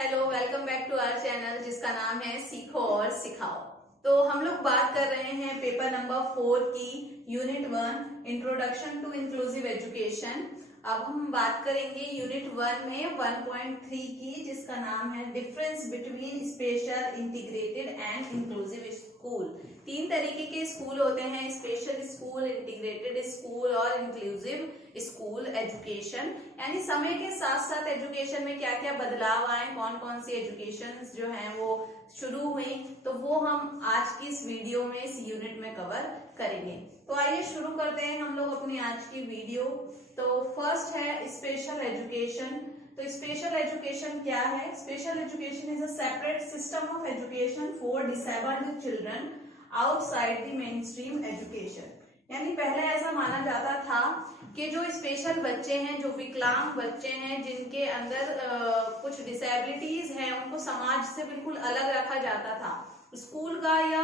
Hello, welcome back to our channel जिसका नाम है सीखो और सिखाओ। तो हम लोग बात कर रहे हैं पेपर नंबर 4 की unit 1 introduction to inclusive education. अब हम बात करेंगे यूनिट 1 में 1.3 की, जिसका नाम है difference between special, integrated and inclusive school. तीन तरीके के स्कूल होते हैं, स्पेशल स्कूल, इंटीग्रेटेड स्कूल और इंक्लूसिव स्कूल एजुकेशन। यानी समय के साथ साथ एजुकेशन में क्या क्या बदलाव आए, कौन कौन सी एजुकेशन जो हैं वो शुरू हुई, तो वो हम आज की इस वीडियो में, इस यूनिट में कवर करेंगे। तो आइए शुरू करते हैं हम लोग अपनी आज की वीडियो। तो फर्स्ट है स्पेशल एजुकेशन। तो स्पेशल एजुकेशन क्या है? Special education is a separate system of education for disabled children outside the main stream education. यानी पहले ऐसा माना जाता था कि जो स्पेशल बच्चे हैं, जो विकलांग बच्चे हैं, जिनके अंदर कुछ डिसेबिलिटीज हैं, उनको समाज से बिल्कुल अलग रखा जाता था। स्कूल का या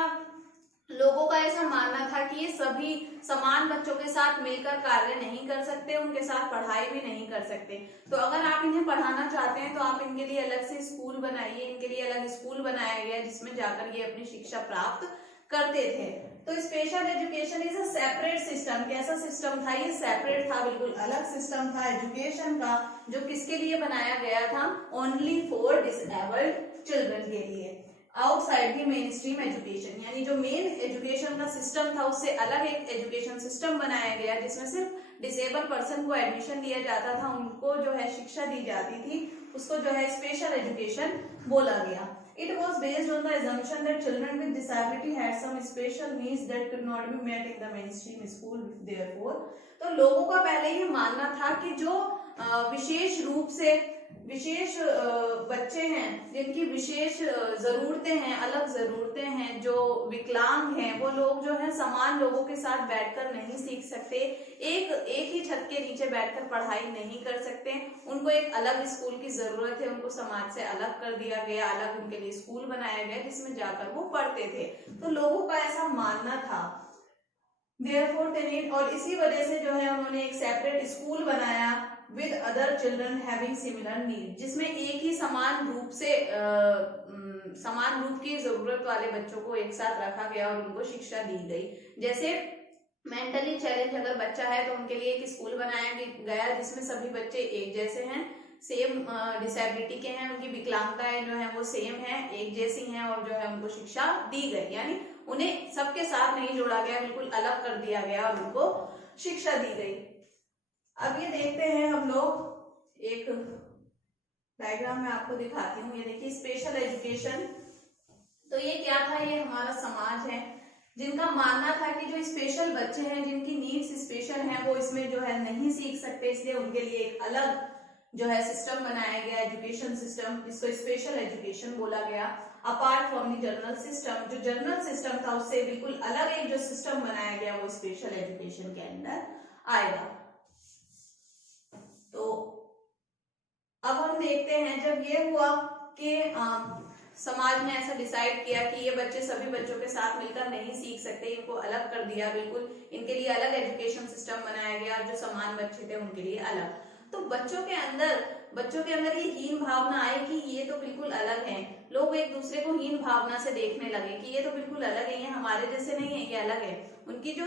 लोगों का ऐसा मानना था कि ये सभी समान बच्चों के साथ मिलकर कार्य नहीं कर सकते, उनके साथ पढ़ाई भी नहीं कर सकते। तो अगर आप इन्हें पढ़ाना चाहते हैं तो आप इनके लिए अलग से स्कूल बनाइए। इनके लिए अलग स्कूल बनाया गया जिसमें जाकर ये अपनी शिक्षा प्राप्त करते थे। तो special education is a separate system. कैसा सिस्टम था? ये सेपरेट था, बिल्कुल अलग सिस्टम था एजुकेशन का, जो किसके लिए बनाया गया था? ओनली फॉर डिसेबल्ड चिल्ड्रन के लिए, outside the main stream education. यानी जो मेन एजुकेशन का सिस्टम था उससे अलग एक एजुकेशन सिस्टम बनाया गया जिसमें सिर्फ डिसेबल पर्सन को एडमिशन दिया जाता था, उनको जो है शिक्षा दी जाती थी, उसको जो है स्पेशल एजुकेशन बोला गया। It was based on the assumption that children with disability had some special needs that could not be met in the mainstream school. Therefore, तो लोगों का पहले ये मानना था कि जो विशेष रूप से विशेष बच्चे हैं, जिनकी विशेष जरूरतें हैं, अलग जरूरतें हैं, जो विकलांग हैं, वो लोग जो है समान लोगों के साथ बैठकर नहीं सीख सकते, एक ही छत के नीचे बैठकर पढ़ाई नहीं कर सकते, उनको एक अलग स्कूल की जरूरत है, उनको समाज से अलग कर दिया गया, अलग उनके लिए स्कूल बनाया गया जिसमें जाकर वो पढ़ते थे। तो लोगों का ऐसा मानना था। Therefore, they need, और इसी वजह से जो है उन्होंने एक सेपरेट स्कूल बनाया with other children having similar need, जिसमें एक ही समान रूप से समान रूप की जरूरत वाले बच्चों को एक साथ रखा गया और उनको शिक्षा दी गई। जैसे मेंटली चैलेंज अगर बच्चा है तो उनके लिए एक स्कूल बनाया गया जिसमें सभी बच्चे एक जैसे हैं, सेम डिसेबिलिटी के हैं, उनकी विकलांगताएं जो है वो सेम है, एक जैसी हैं, और जो है उनको शिक्षा दी गई। यानी उन्हें सबके साथ नहीं जोड़ा गया, बिल्कुल अलग कर दिया गया और उनको शिक्षा दी गई। अब ये देखते हैं हम लोग, एक डायग्राम में आपको दिखाती हूँ। ये देखिए स्पेशल एजुकेशन। तो ये क्या था? ये हमारा समाज है जिनका मानना था कि जो स्पेशल बच्चे हैं, जिनकी नीड्स स्पेशल हैं, वो इसमें जो है नहीं सीख सकते, इसलिए उनके लिए एक अलग जो है सिस्टम बनाया गया, एजुकेशन सिस्टम, जिसको स्पेशल एजुकेशन बोला गया। Apart from the general system, जो जनरल सिस्टम था उससे बिल्कुल अलग एक जो सिस्टम बनाया गया वो स्पेशल एजुकेशन के अंदर आएगा। तो अब हम देखते हैं, जब ये हुआ कि समाज ने ऐसा डिसाइड किया कि ये बच्चे सभी बच्चों के साथ मिलकर नहीं सीख सकते, इनको अलग कर दिया, बिल्कुल इनके लिए अलग एजुकेशन सिस्टम बनाया गया, जो समान बच्चे थे उनके लिए अलग। तो बच्चों के अंदर ये हीन भावना आई कि ये तो बिल्कुल अलग हैं। लोग एक दूसरे को हीन भावना से देखने लगे कि ये तो बिल्कुल अलग है, ये हमारे जैसे नहीं है, ये अलग है। उनकी जो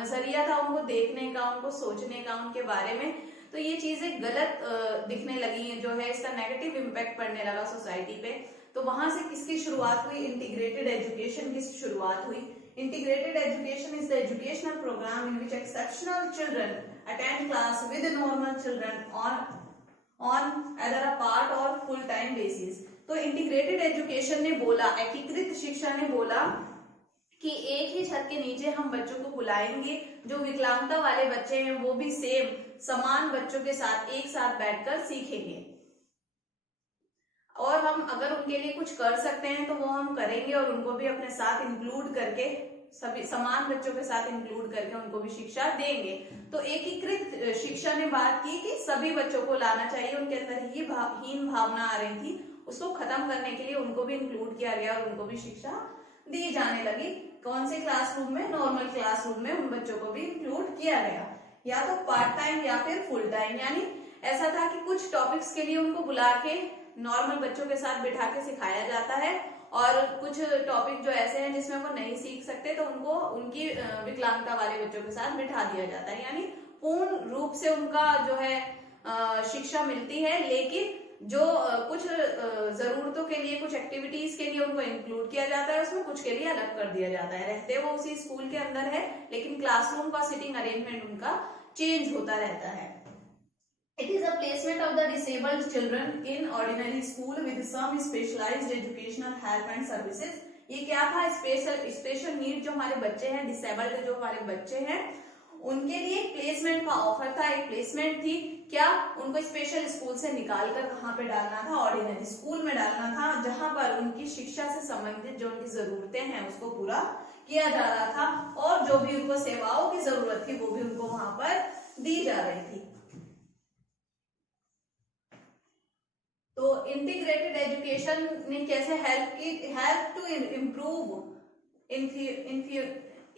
नजरिया था उनको देखने का, उनको सोचने का उनके बारे में, तो ये चीजें गलत दिखने लगी हैं, जो है इसका नेगेटिव इम्पैक्ट पड़ने लगा सोसाइटी पे। तो वहां से किसकी शुरुआत हुई? इंटीग्रेटेड एजुकेशन की शुरुआत हुई। Integrated education is the educational program in which exceptional children attend class with normal children on either a part or full time basis. तो इंटीग्रेटेड एजुकेशन ने बोला, एकीकृत शिक्षा ने बोला कि एक ही छत के नीचे हम बच्चों को बुलाएंगे, जो विकलांगता वाले बच्चे हैं वो भी सेम समान बच्चों के साथ एक साथ बैठकर सीखेंगे, और हम अगर उनके लिए कुछ कर सकते हैं तो वो हम करेंगे, और उनको भी अपने साथ इंक्लूड करके, सभी समान बच्चों के साथ इंक्लूड करके उनको भी शिक्षा देंगे। तो एकीकृत शिक्षा ने बात की कि सभी बच्चों को लाना चाहिए, उनके अंदर ही हीन भावना आ रही थी, उसको खत्म करने के लिए उनको भी इंक्लूड किया गया और उनको भी शिक्षा दी जाने लगी। कौन से क्लासरूम में? नॉर्मल क्लासरूम में उन बच्चों को भी इंक्लूड किया गया, या तो पार्ट टाइम या फिर फुल टाइम। यानी ऐसा था कि कुछ टॉपिक्स के लिए उनको बुला के नॉर्मल बच्चों के साथ बिठा के सिखाया जाता है, और कुछ टॉपिक जो ऐसे हैं जिसमें वो नहीं सीख सकते तो उनको उनकी विकलांगता वाले बच्चों के साथ बिठा दिया जाता है, यानी पूर्ण रूप से उनका जो है शिक्षा मिलती है, लेकिन जो कुछ जरूरतों के लिए, कुछ एक्टिविटीज के लिए उनको इंक्लूड किया जाता है, उसमें कुछ के लिए अलग कर दिया जाता है। रहते वो उसी स्कूल के अंदर है, लेकिन क्लासरूम का सिटिंग अरेंजमेंट उनका चेंज होता रहता है। It is a placement of the disabled children in ordinary school with some specialized educational help and services। ये क्या था? स्पेशल नीड जो हमारे बच्चे हैं, डिसेबल्ड जो हमारे बच्चे हैं, उनके लिए एक प्लेसमेंट का ऑफर था, एक प्लेसमेंट थी। क्या? उनको स्पेशल स्कूल से निकालकर कहाँ पे डालना था? ऑर्डिनरी स्कूल में डालना था, जहां पर उनकी शिक्षा से संबंधित जो उनकी जरूरतें हैं उसको पूरा किया जा रहा था, और जो भी उनको सेवाओं की जरूरत थी वो भी उनको वहां पर दी जा रही थी। तो इंटीग्रेटेड एजुकेशन ने कैसे help to improve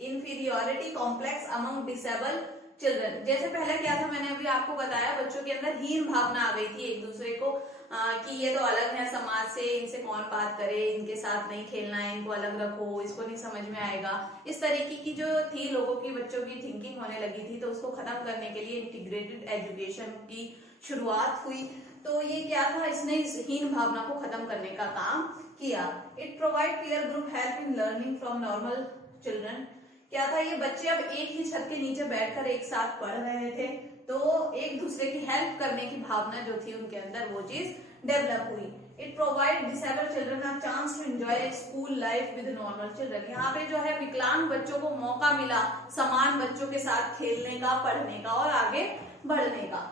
inferiority complex among disable children. जैसे पहले क्या था, मैंने अभी आपको बताया, बच्चों के अंदर हीन भावना आ गई थी एक दूसरे को, कि ये तो अलग है समाज से, इनसे कौन बात करे, इनके साथ नहीं खेलना है, इनको अलग रखो, इसको नहीं समझ में आएगा। इस तरीके की जो थी लोगों की, बच्चों की थिंकिंग होने लगी थी, तो उसको खत्म करने के लिए इंटीग्रेटेड एजुकेशन की शुरुआत हुई। तो ये क्या था? इसने इस हीन भावना को खत्म करने का काम किया। It provide peer group help in learning from normal children. क्या था? ये बच्चे अब एक ही छत के नीचे बैठकर एक साथ पढ़ रहे थे, तो एक दूसरे की हेल्प करने की भावना जो थी उनके अंदर, वो चीज डेवलप हुई। It provide disabled children a chance to enjoy school life with normal children. यहाँ पे जो है विकलांग बच्चों को मौका मिला समान बच्चों के साथ खेलने का, पढ़ने का और आगे बढ़ने का।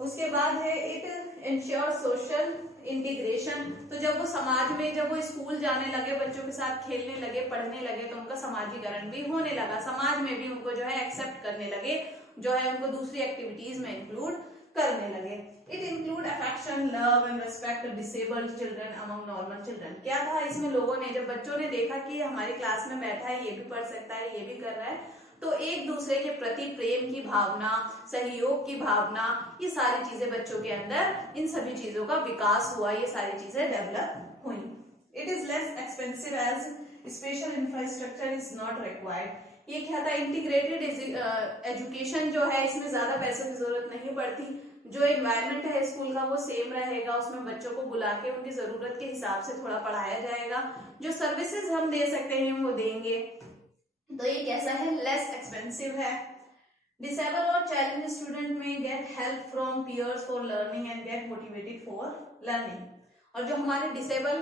उसके बाद है इट इंश्योर सोशल इंटीग्रेशन। तो जब वो समाज में, जब वो स्कूल जाने लगे, बच्चों के साथ खेलने लगे, पढ़ने लगे, तो उनका समाजीकरण भी होने लगा, समाज में भी उनको जो है एक्सेप्ट करने लगे, जो है उनको दूसरी एक्टिविटीज में इंक्लूड करने लगे। It include affection, love and respect disabled children among normal children. क्या था इसमें? लोगों ने, जब बच्चों ने देखा कि हमारी क्लास में बैठा है, ये भी पढ़ सकता है, ये भी कर रहा है, तो एक दूसरे के प्रति प्रेम की भावना, सहयोग की भावना, ये सारी चीजें बच्चों के अंदर, इन सभी चीजों का विकास हुआ, ये सारी चीजें डेवलप हुई। It is less expensive as special infrastructure is not required. ये क्या था? इंटीग्रेटेड एजुकेशन जो है, इसमें ज्यादा पैसों की जरूरत नहीं पड़ती, जो एनवायरनमेंट है स्कूल का वो सेम रहेगा, उसमें बच्चों को बुला के उनकी जरूरत के हिसाब से थोड़ा पढ़ाया जाएगा, जो सर्विसेज हम दे सकते हैं वो देंगे। तो ये कैसा है? लेस एक्सपेंसिव है। डिसेबल और चैलेंज स्टूडेंट में get help from peers for learning and get motivated for learning. और जो हमारे डिसेबल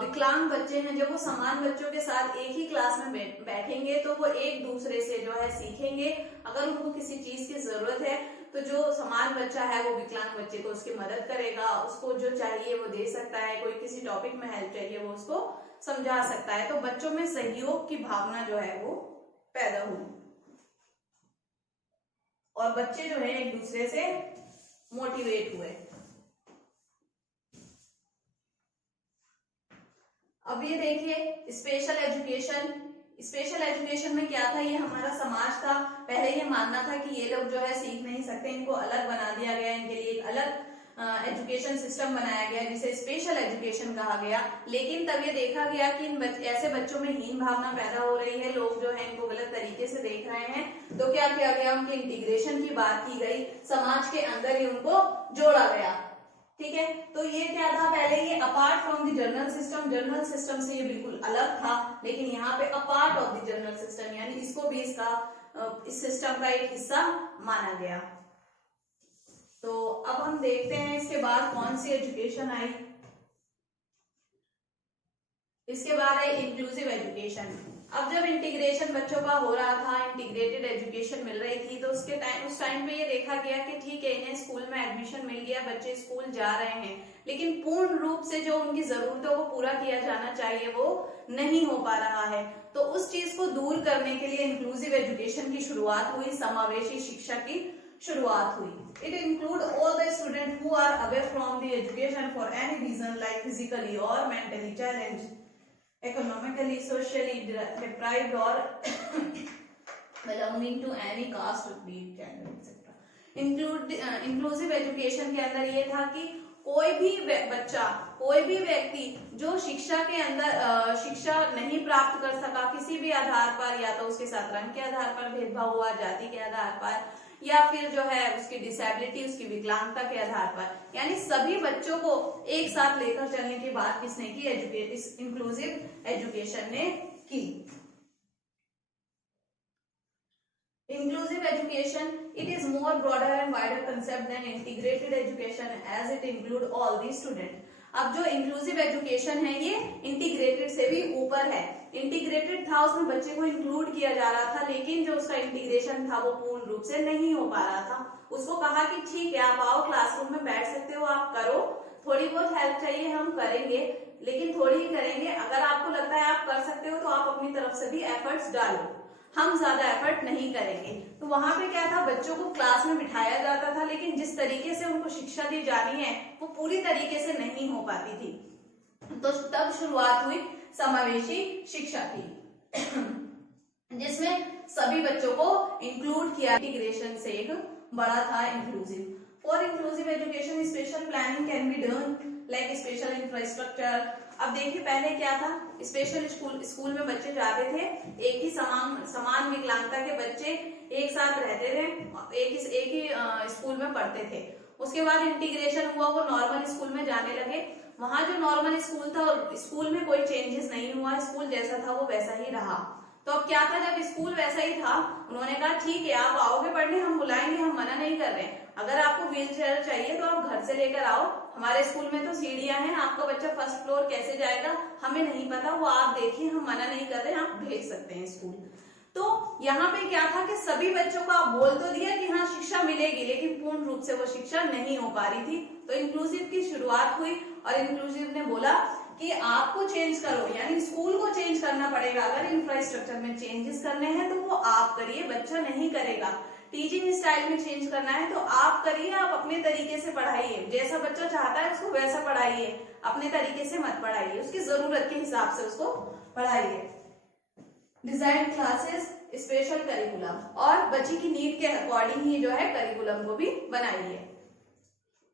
विकलांग बच्चे हैं, जब वो समान बच्चों के साथ एक ही क्लास में बैठेंगे, तो वो एक दूसरे से जो है सीखेंगे। अगर उनको किसी चीज की जरूरत है, तो जो समान बच्चा है वो विकलांग बच्चे को उसकी मदद करेगा, उसको जो चाहिए वो दे सकता है, कोई किसी टॉपिक में हेल्प चाहिए वो उसको समझा सकता है। तो बच्चों में सहयोग की भावना जो है वो पैदा हुई, और बच्चे जो है एक दूसरे से मोटिवेट हुए। अब ये देखिए स्पेशल एजुकेशन। स्पेशल एजुकेशन में क्या था? ये हमारा समाज था, पहले ये मानना था कि ये लोग जो है सीख नहीं सकते, इनको अलग बना दिया गया, इनके लिए एक अलग एजुकेशन सिस्टम बनाया गया जिसे स्पेशल एजुकेशन कहा गया। लेकिन तब ये देखा गया कि ऐसे बच्चों में हीन भावना पैदा हो रही है, लोग जो है इनको गलत तरीके से देख रहे हैं, तो क्या किया गया? उनके इंटीग्रेशन की बात की गई, समाज के अंदर ही उनको जोड़ा गया। ठीक है, तो ये क्या था? पहले ये apart from the journal system, journal system से ये बिल्कुल अलग था, लेकिन यहाँ पे apart of the journal system, यानी इसको भी इस सिस्टम का एक हिस्सा माना गया। तो अब हम देखते हैं इसके बाद कौन सी एजुकेशन आई। इसके बाद है इंक्लूसिव एजुकेशन। अब जब इंटीग्रेशन बच्चों का हो रहा था, इंटीग्रेटेड एजुकेशन मिल रही थी, तो उस टाइम पे ये देखा गया कि ठीक है, इन्हें स्कूल में एडमिशन मिल गया, बच्चे स्कूल जा रहे हैं, लेकिन पूर्ण रूप से जो उनकी जरूरतों को पूरा किया जाना चाहिए वो नहीं हो पा रहा है। तो उस चीज को दूर करने के लिए इंक्लूसिव एजुकेशन की शुरुआत हुई, समावेशी शिक्षा की शुरुआत हुई। It include all the students who are away from the education for any reason, like physically or mentally challenged, economically, socially deprived, or belonging to any caste, creed, gender, etc. Inclusive education के अंदर ये था कि कोई भी बच्चा, कोई भी व्यक्ति जो शिक्षा के अंदर शिक्षा नहीं प्राप्त कर सका किसी भी आधार पर, या तो उसके साथ रंग के आधार पर भेदभाव हुआ, जाति के आधार पर, या फिर जो है उसकी डिसेबिलिटी, उसकी विकलांगता के आधार पर, यानी सभी बच्चों को एक साथ लेकर चलने की बात किसने की? इंक्लूसिव एजुकेशन ने की। Inclusive education, it is more broader and wider concept than integrated education as it include all the students. अब जो इंक्लूसिव एजुकेशन है ये इंटीग्रेटेड से भी ऊपर है। इंटीग्रेटेड था, उसमें बच्चे को इंक्लूड किया जा रहा था, लेकिन जो उसका इंटीग्रेशन था वो पूर्ण रूप से नहीं हो पा रहा था। उसको कहा कि ठीक है, आप आओ क्लासरूम में बैठ सकते हो, आप करो, थोड़ी बहुत हेल्प चाहिए हम करेंगे, लेकिन थोड़ी ही करेंगे। अगर आपको लगता है आप कर सकते हो तो आप अपनी तरफ से भी एफर्ट्स डालो, हम ज्यादा एफर्ट नहीं करेंगे। तो वहां पे क्या था, बच्चों को क्लास में बिठाया जाता था, लेकिन जिस तरीके से उनको शिक्षा दी जानी है वो पूरी तरीके से नहीं हो पाती थी। तो तब शुरुआत हुई समावेशी शिक्षा की, जिसमें सभी बच्चों को इंक्लूड किया। इंटीग्रेशन से एक बड़ा था inclusive. For inclusive education special planning can be done like special infrastructure. अब देखिए पहले क्या था, स्पेशल स्कूल में बच्चे जाते थे, एक ही समान विकलांगता के बच्चे एक साथ रहते थे, एक ही स्कूल में पढ़ते थे। उसके बाद इंटीग्रेशन हुआ, वो नॉर्मल स्कूल में जाने लगे। वहां जो नॉर्मल स्कूल था, स्कूल में कोई चेंजेस नहीं हुआ, स्कूल जैसा था वो वैसा ही रहा। तो अब क्या था, जब स्कूल वैसा ही था, उन्होंने कहा ठीक है आप आओगे पढ़ने, हम बुलाएंगे, हम मना नहीं कर रहे हैं। अगर आपको व्हील चेयर चाहिए तो आप घर से लेकर आओ, हमारे स्कूल में तो सीढ़ियां हैं, आपका बच्चा फर्स्ट फ्लोर कैसे जाएगा हमें नहीं पता, वो आप देखिए, हम मना नहीं कर रहे हैं, आप भेज सकते हैं स्कूल। तो यहाँ पे क्या था कि सभी बच्चों को आप बोल तो दिया कि हाँ शिक्षा मिलेगी, लेकिन पूर्ण रूप से वो शिक्षा नहीं हो पा रही थी। तो इंक्लूसिव की शुरुआत हुई और इंक्लूसिव ने बोला कि आपको चेंज करो, यानी स्कूल को चेंज करना पड़ेगा। अगर इंफ्रास्ट्रक्चर में चेंजेस करने हैं तो वो आप करिए, बच्चा नहीं करेगा। टीचिंग स्टाइल में चेंज करना है तो आप करिए, आप अपने तरीके से पढ़ाइए, जैसा बच्चा चाहता है उसको वैसा पढ़ाइए, अपने तरीके से मत पढ़ाइए, उसकी जरूरत के हिसाब से उसको पढ़ाइए। डिजाइन क्लासेस, स्पेशल करिकुलम, और बच्चे की नीड के अकॉर्डिंग ही जो है करिकुलम को भी बनाइए।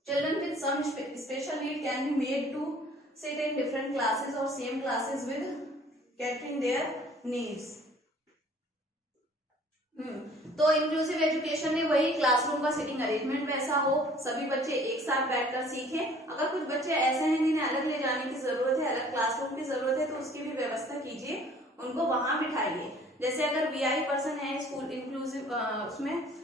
Children with some special need can be made to sit in different classes or same classes with catering their needs. तो इंक्लूसिव एजुकेशन ने वही क्लासरूम का सिटिंग अरेंजमेंट वैसा हो, सभी बच्चे एक साथ बैठकर सीखें। अगर कुछ बच्चे ऐसे हैं जिन्हें अलग ले जाने की जरूरत है, अलग क्लासरूम की जरूरत है, तो उसकी भी व्यवस्था कीजिए, उनको वहां बिठाइए। जैसे अगर वीआई पर्सन है स्कूल इंक्लूसिव उसमें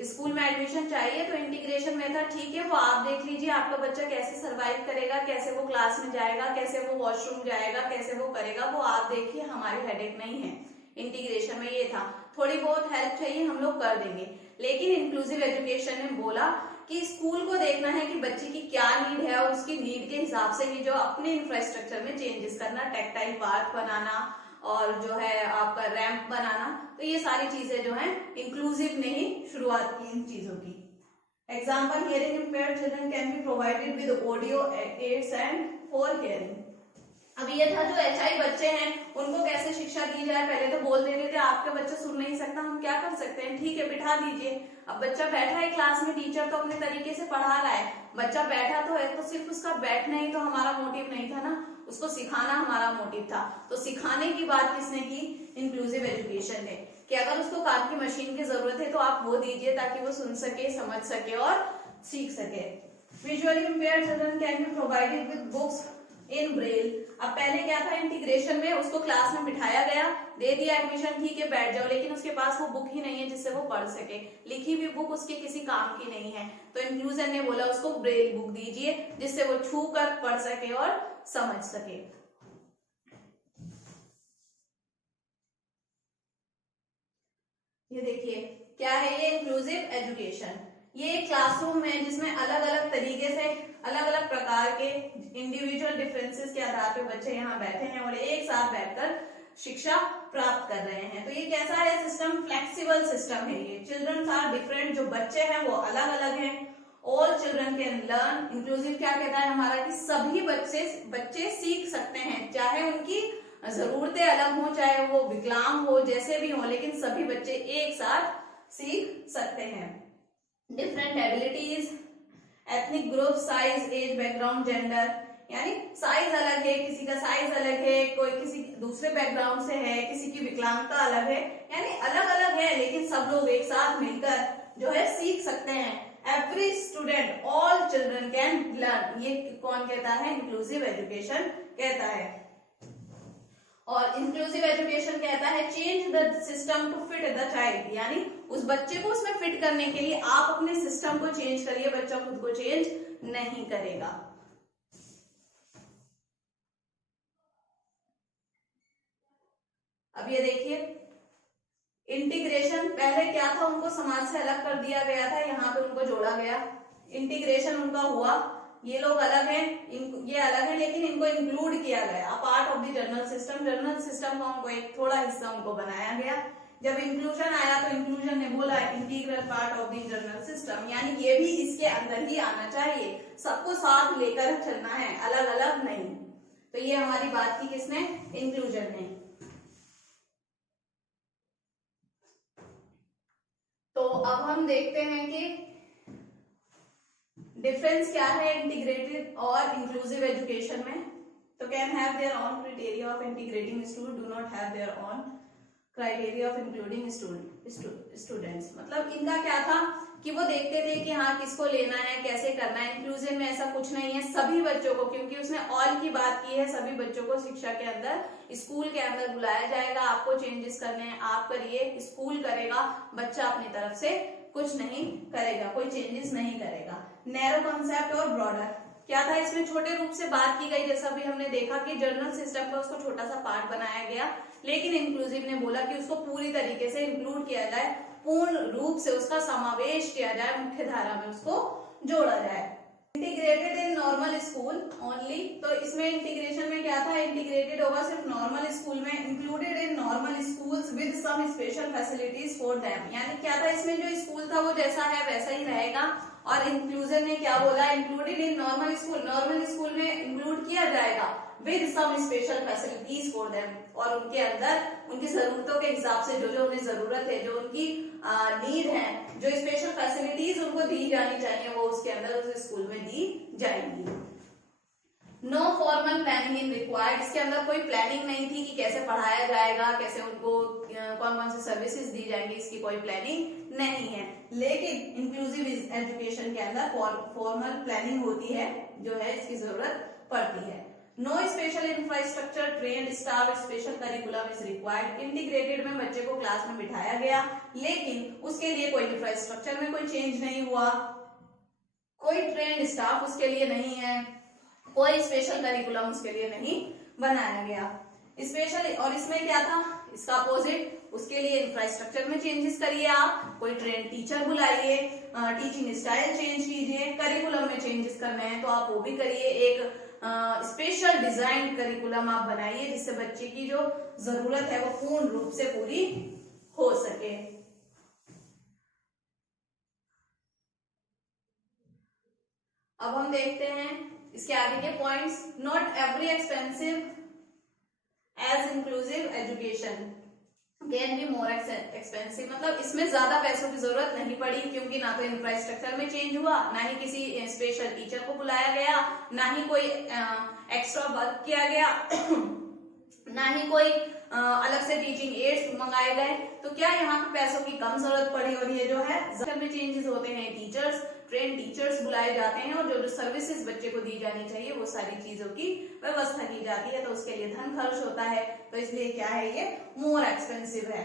स्कूल में एडमिशन चाहिए तो इंटीग्रेशन मेथड ठीक है, वो आप देख लीजिए आपका बच्चा कैसे सरवाइव करेगा, कैसे वो क्लास में जाएगा, कैसे वो वॉशरूम जाएगा, कैसे वो करेगा, वो आप देखिए, हमारी हेडेक नहीं है। इंटीग्रेशन में ये था, थोड़ी बहुत हेल्प चाहिए हम लोग कर देंगे। लेकिन इंक्लूसिव एजुकेशन ने बोला कि स्कूल को देखना है कि बच्चे की क्या नीड है और उसकी नीड के हिसाब से ही जो अपने इंफ्रास्ट्रक्चर में चेंजेस करना, टेक्टाइल पार्क बनाना और जो है आपका रैंप बनाना, तो ये सारी चीजें जो है इंक्लूसिव ने ही शुरुआत की इन चीजों की। Example, hearing impaired children can be provided with audio aids and for hearing. अब ये था जो एचआई बच्चे हैं उनको कैसे शिक्षा दी जाए, पहले तो बोल देते थे आपके बच्चा सुन नहीं सकता, हम क्या कर सकते हैं, ठीक है बिठा दीजिए। अब बच्चा बैठा है क्लास में, टीचर तो अपने तरीके से पढ़ा रहा है, बच्चा बैठा तो है, तो सिर्फ उसका बैठना ही तो हमारा मोटिव नहीं था ना, उसको सिखाना हमारा मोटिव था। तो सिखाने की बात किसने की, इंक्लूसिव एजुकेशन ने, कि अगर उसको काम की मशीन की जरूरत है तो आप वो दीजिए ताकि वो सुन सके, समझ सके और सीख सके। Visually impaired children can be provided with books in Braille. अब पहले क्या था, इंटीग्रेशन में उसको क्लास में बिठाया गया, दे दिया एडमिशन, ठीक है बैठ जाओ, लेकिन उसके पास वो बुक ही नहीं है जिससे वो पढ़ सके, लिखी हुई बुक उसके किसी काम की नहीं है। तो इंक्लूजन ने बोला उसको ब्रेल बुक दीजिए जिससे वो छू कर पढ़ सके और समझ सके। ये देखिए क्या है, ये इंक्लूसिव एजुकेशन, ये क्लासरूम है जिसमें अलग अलग तरीके से अलग अलग प्रकार के इंडिविजुअल डिफरेंसेस के आधार पे बच्चे यहाँ बैठे हैं और एक साथ बैठकर शिक्षा प्राप्त कर रहे हैं। तो ये कैसा है सिस्टम, फ्लेक्सिबल सिस्टम है ये। चिल्ड्रन आर डिफरेंट, जो बच्चे हैं वो अलग अलग हैं। All children can learn, inclusive क्या कहता है हमारा कि सभी बच्चे सीख सकते हैं, चाहे उनकी जरूरतें अलग हो, चाहे वो विकलांग हो, जैसे भी हो, लेकिन सभी बच्चे एक साथ सीख सकते हैं। Different abilities ethnic group, size, age, background, gender, यानी साइज अलग है, किसी का साइज अलग है, कोई किसी दूसरे बैकग्राउंड से है, किसी की विकलांगता अलग है, यानी अलग अलग है, लेकिन सब लोग एक साथ मिलकर जो है सीख सकते हैं। Every student, all children can learn, ये कौन कहता है? इंक्लूसिव एजुकेशन कहता है। और इंक्लूसिव एजुकेशन कहता है change the system to fit the child, यानी उस बच्चे को उसमें फिट करने के लिए आप अपने सिस्टम को चेंज करिए, बच्चा खुद को चेंज नहीं करेगा। अब ये देखिए इंटीग्रेशन, पहले क्या था, उनको समाज से अलग कर दिया गया था, यहाँ पे उनको जोड़ा गया, इंटीग्रेशन उनका हुआ, ये लोग अलग हैं, ये अलग है, लेकिन इनको इंक्लूड किया गया, part of the general system, general system का उनको एक थोड़ा हिस्सा उनको बनाया गया। जब इंक्लूजन आया तो इंक्लूजन ने बोला integral part of the general system, यानी ये भी इसके अंदर ही आना चाहिए, सबको साथ लेकर चलना है, अलग अलग नहीं। तो ये हमारी बात की किसने? इंक्लूजन ने। तो अब हम देखते हैं कि डिफरेंस क्या है इंटीग्रेटेड और इंक्लूसिव एजुकेशन में। तो can have their on criteria of integrating student, do not have their on criteria of including students. मतलब इनका क्या था कि वो देखते थे कि हाँ किसको लेना है, कैसे करना है। इंक्लूसिव में ऐसा कुछ नहीं है, सभी बच्चों को, क्योंकि उसने ऑल की बात की है, सभी बच्चों को शिक्षा के अंदर, स्कूल के अंदर बुलाया जाएगा, आपको चेंजेस करने हैं आप करिए, स्कूल करेगा, बच्चा अपनी तरफ से कुछ नहीं करेगा, कोई चेंजेस नहीं करेगा। नैरो कॉन्सेप्ट और ब्रॉडर, क्या था इसमें? छोटे रूप से बात की गई, जैसा भी हमने देखा कि जर्नल सिस्टम का उसको छोटा सा पार्ट बनाया गया, लेकिन इंक्लूसिव ने बोला कि उसको पूरी तरीके से इंक्लूड किया जाए, पूर्ण रूप से उसका समावेश किया जाए, मुख्य धारा में उसको जोड़ा जाए। Integrated in normal school only, तो इसमें इंटीग्रेशन में क्या था? इंटीग्रेटेड होगा सिर्फ नॉर्मल स्कूल में, included in normal schools with some special facilities for them, यानी क्या था इसमें? जो स्कूल था वो जैसा है वैसा ही रहेगा। और इंक्लूजन ने क्या बोला? Included in normal school, normal school में इंक्लूड किया जाएगा with some special facilities for them, और उनके अंदर उनकी जरूरतों के हिसाब से जो जो उन्हें जरूरत है, जो उनकी नीड है, जो स्पेशल फैसिलिटीज उनको दी जानी चाहिए, वो उसके अंदर उस स्कूल में दी जाएंगी। No formal planning in required, इसके अंदर कोई प्लानिंग नहीं थी कि कैसे पढ़ाया जाएगा, कैसे उनको कौन कौन सी सर्विसेज दी जाएंगी, इसकी कोई प्लानिंग नहीं है। लेकिन इंक्लूसिव एजुकेशन के अंदर फॉर्मल प्लानिंग होती है, जो है इसकी जरूरत पड़ती है। No special infrastructure, trained staff, special curriculum is required. Integrated में बच्चे को क्लास में बिठाया गया, लेकिन उसके लिए कोई इंफ्रास्ट्रक्चर में कोई चेंज नहीं हुआ, कोई ट्रेन्ड स्टाफ उसके लिए नहीं है, कोई स्पेशल करिकुलम उसके लिए नहीं बनाया गया। स्पेशल, और इसमें क्या था इसका अपोजिट, उसके लिए इंफ्रास्ट्रक्चर में चेंजेस करिए, आप कोई ट्रेन टीचर बुलाइए, टीचिंग स्टाइल चेंज कीजिए, करिकुलम में चेंजेस करने हैं तो आप वो भी करिए, एक स्पेशल डिजाइन करिकुलम आप बनाइए जिससे बच्चे की जो जरूरत है वो पूर्ण रूप से पूरी हो सके। अब हम देखते हैं इसके आगे के points. Not every expensive as inclusive education can be more expensive, मतलब इसमें ज्यादा पैसों की जरूरत नहीं पड़ी, क्योंकि ना तो इंफ्रास्ट्रक्चर में चेंज हुआ, ना ही किसी स्पेशल टीचर को बुलाया गया, ना ही कोई एक्स्ट्रा वर्क किया गया, ना ही कोई अलग से टीचिंग एड्स मंगाए गए। तो क्या यहाँ पे पैसों की कम जरूरत पड़ी, और ये जो है में चेंजेस होते हैं, टीचर्स, ट्रेन टीचर्स बुलाए जाते हैं, और जो जो सर्विसेज बच्चे को दी जानी चाहिए वो सारी चीजों की व्यवस्था की जाती है, तो उसके लिए धन खर्च होता है, तो इसलिए क्या है ये मोर एक्सपेंसिव है।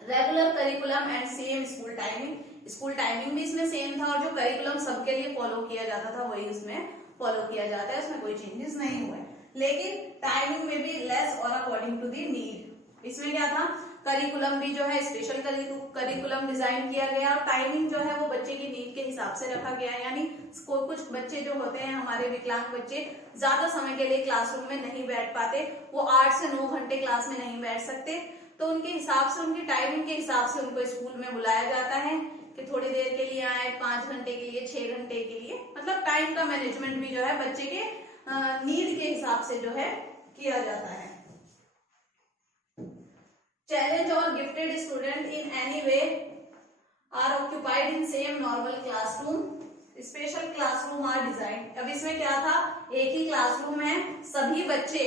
Regular curriculum and same school timing, school timing भी इसमें सेम था, और जो करिकुलम सबके लिए फॉलो किया जाता था वही उसमें फॉलो किया जाता है, उसमें कोई चेंजेस नहीं हुए। लेकिन टाइमिंग में भी लेस और अकॉर्डिंग टू दी नीड, इसमें क्या था, करिकुलम भी जो है स्पेशल करिकुलम डिजाइन किया गया, और टाइमिंग जो है वो बच्चे की नीड के हिसाब से रखा गया, यानी कुछ बच्चे जो होते हैं हमारे विकलांग बच्चे ज्यादा समय के लिए क्लासरूम में नहीं बैठ पाते, वो 8 से 9 घंटे क्लास में नहीं बैठ सकते, तो उनके हिसाब से, उनकी टाइमिंग के हिसाब से उनको स्कूल में बुलाया जाता है कि थोड़ी देर के लिए आए, 5 घंटे के लिए, 6 घंटे के लिए, मतलब टाइम का मैनेजमेंट भी जो है बच्चे के नीड के हिसाब से जो है किया जाता है। चैलेंज और gifted student in any way are occupied in same normal classroom, special classroom are design. अब इसमें क्या था, एक ही क्लासरूम है, सभी बच्चे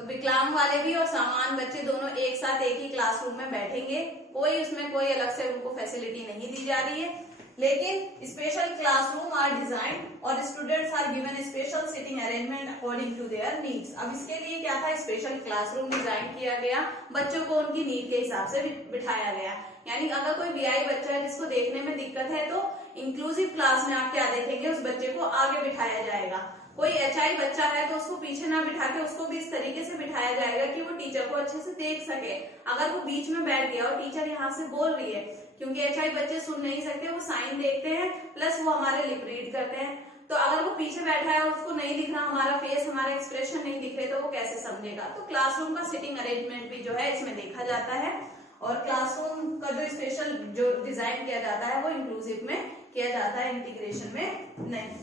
विकलांग वाले भी और सामान्य बच्चे दोनों एक साथ एक ही क्लासरूम में बैठेंगे, कोई उसमें कोई अलग से उनको फैसिलिटी नहीं दी जा रही है। लेकिन स्पेशल क्लासरूम आर डिजाइन और students are given special sitting arrangement according to their needs. अब इसके लिए क्या था, स्पेशल क्लासरूम डिजाइन किया गया, बच्चों को उनकी नीड के हिसाब से बिठाया गया। यानी अगर कोई बीआई बच्चा है जिसको देखने में दिक्कत है तो इंक्लूसिव क्लास में आप क्या देखेंगे, उस बच्चे को आगे बिठाया जाएगा। कोई एचआई बच्चा है तो उसको पीछे ना बिठा के उसको भी इस तरीके से बिठाया जाएगा कि वो टीचर को अच्छे से देख सके। अगर वो बीच में बैठ गया और टीचर यहाँ से बोल रही है, क्योंकि एचआई बच्चे सुन नहीं सकते, वो साइन देखते हैं प्लस वो हमारे लिप रीड करते हैं, तो अगर वो पीछे बैठा है उसको नहीं दिख रहा, हमारा फेस हमारा एक्सप्रेशन नहीं दिख रहे, तो वो कैसे समझेगा। तो क्लासरूम का सिटिंग अरेंजमेंट भी जो है इसमें देखा जाता है और क्लासरूम का जो स्पेशल जो डिजाइन किया जाता है वो इंक्लूसिव में किया जाता है, इंटीग्रेशन में नहीं।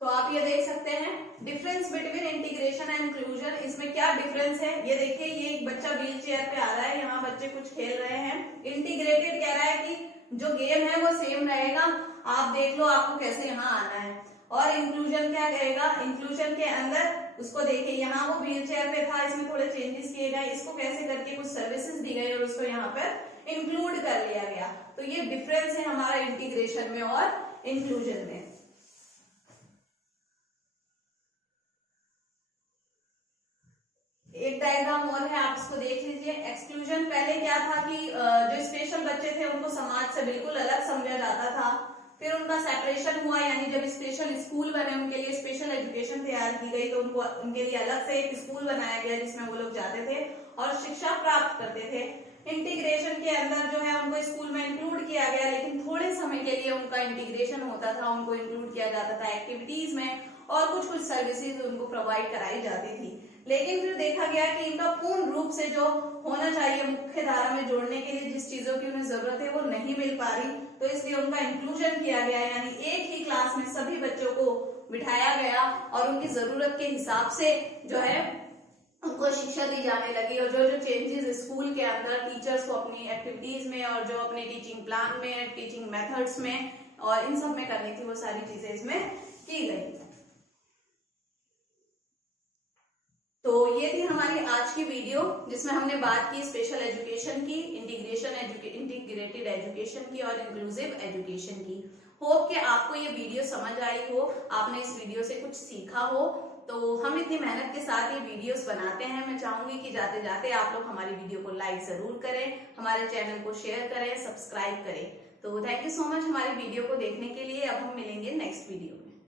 तो आप ये देख सकते हैं difference between integration and inclusion. इसमें क्या डिफरेंस है ये देखिए, ये एक बच्चा व्हील चेयर पे आ रहा है, यहाँ बच्चे कुछ खेल रहे हैं। इंटीग्रेटेड कह रहा है कि जो गेम है वो सेम रहेगा, आप देख लो आपको कैसे यहाँ आना है। और इंक्लूजन क्या कहेगा, इंक्लूजन के अंदर उसको देखिए, यहाँ वो व्हील चेयर पे था, इसमें थोड़े चेंजेस किए गए, इसको कैसे करके कुछ सर्विसेज दी गई और उसको यहाँ पर इंक्लूड कर लिया गया। तो ये डिफरेंस है हमारा इंटीग्रेशन में और इंक्लूजन में। एक डायग्राम और है, आप इसको देख लीजिए। एक्सक्लूजन पहले क्या था कि जो स्पेशल बच्चे थे उनको समाज से बिल्कुल अलग समझा जाता था, फिर उनका सेपरेशन हुआ, यानी जब स्पेशल स्कूल बने उनके लिए स्पेशल एजुकेशन तैयार की गई, तो उनको उनके लिए अलग से एक स्कूल बनाया गया जिसमें वो लोग जाते थे और शिक्षा प्राप्त करते थे। इंटीग्रेशन के अंदर जो है उनको स्कूल में इंक्लूड किया गया, लेकिन थोड़े समय के लिए उनका इंटीग्रेशन होता था, उनको इंक्लूड किया जाता था एक्टिविटीज में और कुछ कुछ सर्विसेज उनको प्रोवाइड कराई जाती थी। लेकिन फिर देखा गया कि इनका पूर्ण रूप से जो होना चाहिए मुख्य धारा में जोड़ने के लिए जिस चीजों की उन्हें जरूरत है वो नहीं मिल पा रही, तो इसलिए उनका इंक्लूजन किया गया, यानी एक ही क्लास में सभी बच्चों को बिठाया गया और उनकी जरूरत के हिसाब से जो है उनको शिक्षा दी जाने लगी। और जो जो चेंजेस स्कूल के अंदर टीचर्स को अपनी एक्टिविटीज में और जो अपने टीचिंग प्लान में, टीचिंग मेथड्स में और इन सब में करनी थी, वो सारी चीजें इसमें की गई। तो ये थी हमारी आज की वीडियो जिसमें हमने बात की स्पेशल एजुकेशन की, इंटीग्रेटेड एजुकेशन की और इंक्लूसिव एजुकेशन की। होप कि आपको ये वीडियो समझ आई हो, आपने इस वीडियो से कुछ सीखा हो। तो हम इतनी मेहनत के साथ ये वीडियोस बनाते हैं, मैं चाहूंगी कि जाते जाते आप लोग हमारी वीडियो को लाइक जरूर करें, हमारे चैनल को शेयर करें, सब्सक्राइब करें। तो थैंक यू सो मच हमारी वीडियो को देखने के लिए। अब हम मिलेंगे नेक्स्ट वीडियो में।